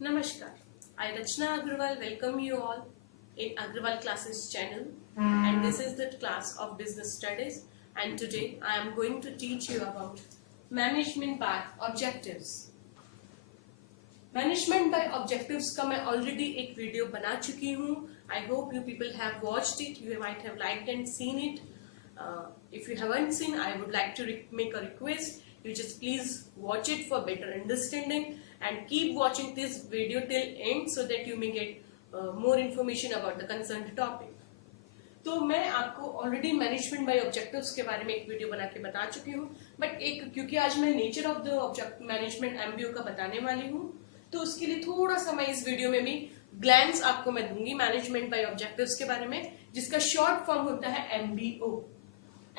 Namaskar. I Rachna Agrawal welcome you all in Agrawal Classes channel, and this is the class of Business Studies, and today I am going to teach you about Management by Objectives. Management by Objectives का मैं already एक वीडियो बना चुकी हूँ. I hope you people have watched it. You might have liked and seen it. If you haven't seen, I would like to make a request. You just please watch it for better understanding and keep watching this video till end so that you may get more information about the concerned topic. तो मैं आपको already management by objectives के बारे में एक वीडियो बना के बता चुकी हूँ, बट एक क्योंकि आज मैं nature of the object management MBO का बताने वाली हूँ, तो उसके लिए थोड़ा सा मैं इस वीडियो में भी ग्लैंस आपको मैं दूंगी मैनेजमेंट बाय ऑब्जेक्टिव्स के बारे में, जिसका शॉर्ट फॉर्म होता है एमबीओ.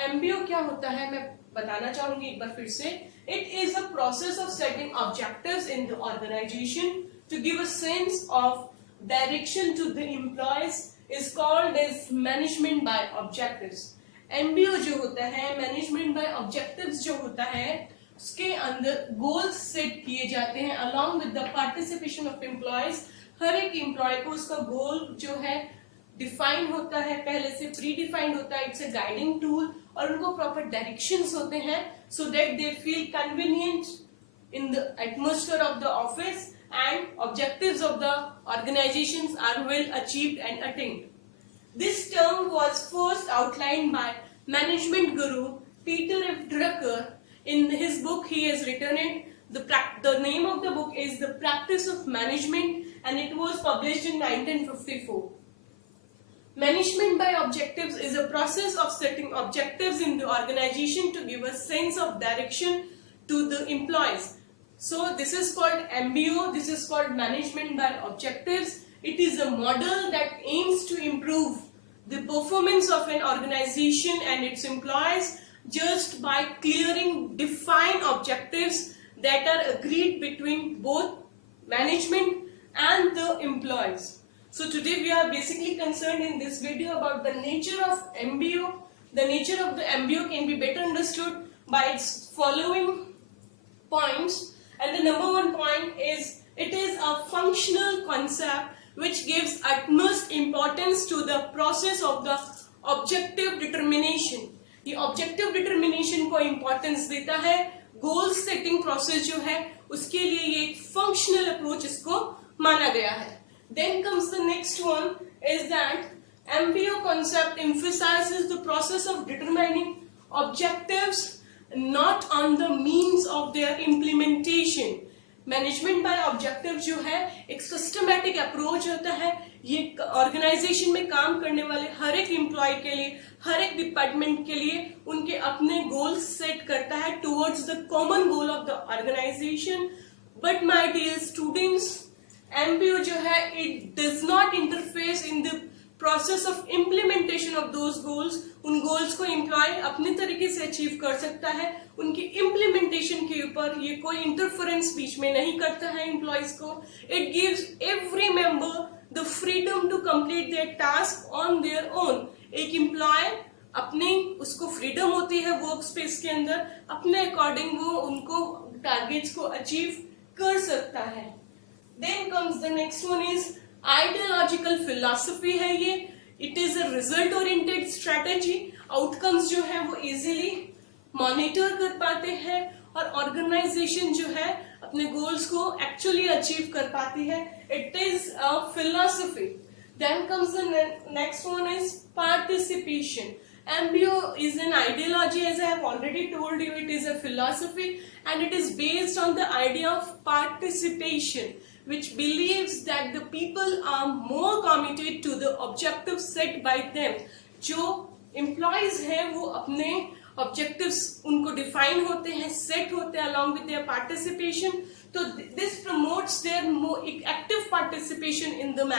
एमबीओ क्या होता है मैं बताना चाहूंगी एक बार फिर से. It is a process of setting objectives in the organisation to give a sense of direction to the employees is called as management by objectives. MBO जो होता है, मैनेजमेंट बाय ऑब्जेक्टिव्स जो होता है, उसके अंदर गोल्स सेट किए जाते हैं along with the participation of employees. हर एक एम्प्लॉय को उसका गोल जो है डिफाइन होता है, पहले से प्री डिफाइंड होता है. इट्स अ गाइडिंग टूल और उनको प्रॉपर डायरेक्शंस होते हैं so that they feel convenient in the atmosphere of the office and objectives of the organizations are well achieved and attained. This term was first outlined by management guru Peter F. Drucker. In his book, he has written it. The name of the book is The Practice of Management, and it was published in 1954. Management by objectives is a process of setting objectives in the organization to give a sense of direction to the employees. So this is called MBO, this is called management by objectives. It is a model that aims to improve the performance of an organization and its employees just by clearing defined objectives that are agreed between both management and the employees. So today we are basically concerned in this video about the nature of MBO. The nature of the MBO can be better understood by its following points. And the number one point is it is a functional concept which gives utmost importance to the process of the objective determination. ये objective determination को importance देता है. Goal setting process जो है उसके लिए ये एक functional approach इसको माना गया है. Then comes the next one is that MBO concept emphasizes the process of determining objectives not on the means of their implementation. Management by objective जो है एक सिस्टमैटिक अप्रोच होता है. ये ऑर्गेनाइजेशन में काम करने वाले हर एक एम्प्लॉय के लिए, हर एक डिपार्टमेंट के लिए उनके अपने गोल्स सेट करता है towards the common goal of the organisation. But my dear students, MBO जो है it does not interface in the process of implementation of those goals. उन गोल्स को एम्प्लॉय अपने तरीके से अचीव कर सकता है. उनकी इम्प्लीमेंटेशन के ऊपर ये कोई इंटरफेरेंस बीच में नहीं करता है एम्प्लॉयज को. It gives every member the freedom to complete their task on their own. एक एम्प्लॉय अपने उसको फ्रीडम होती है वर्क स्पेस के अंदर, अपने अकॉर्डिंग वो उनको टारगेट्स को अचीव कर सकता है. Then comes the next one is ideological philosophy है ये. It is a result oriented strategy. Outcomes जो है वो इजीली मॉनिटर कर पाते हैं और ऑर्गेनाइजेशन जो है अपने गोल्स को एक्चुअली अचीव कर पाती है. It is a philosophy. Then comes the next one is participation. MBO is an ideology, as I have already told you. It is a philosophy and it is based on the idea of participation, which believes that the people are more committed to the objectives set by them. जो employees हैं वो अपने objectives उनको define होते हैं, set होते हैं along with their participation. तो this promotes their more active participation in the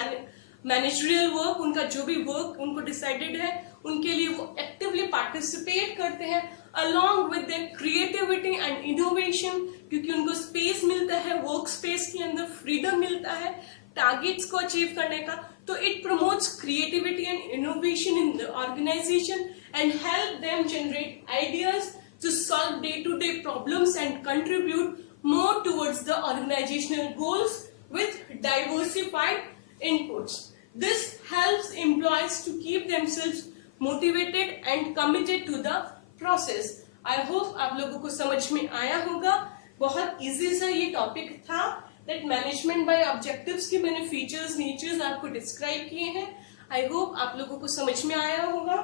managerial work. उनका जो भी work उनको decided है उनके लिए वो actively participate करते हैं along with their creativity and innovation, क्योंकि उनको स्पेस मिलता है, वर्क स्पेस के अंदर फ्रीडम मिलता है टारगेट्स को अचीव करने का. तो it promotes creativity and innovation in the organisation and help them generate ideas to solve day to day problems and contribute more towards the organizational goals with diversified inputs. This helps employees to keep themselves motivated and committed to the process. I hope आप लोगों को समझ में आया होगा. बहुत इजी सा ये टॉपिक था. दैट मैनेजमेंट बाय ऑब्जेक्टिव्स के मैंने फीचर्स नेचर्स आपको डिस्क्राइब किए हैं. आई होप आप लोगों को समझ में आया होगा.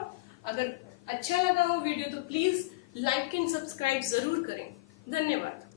अगर अच्छा लगा हो वीडियो तो प्लीज लाइक एंड सब्सक्राइब जरूर करें. धन्यवाद.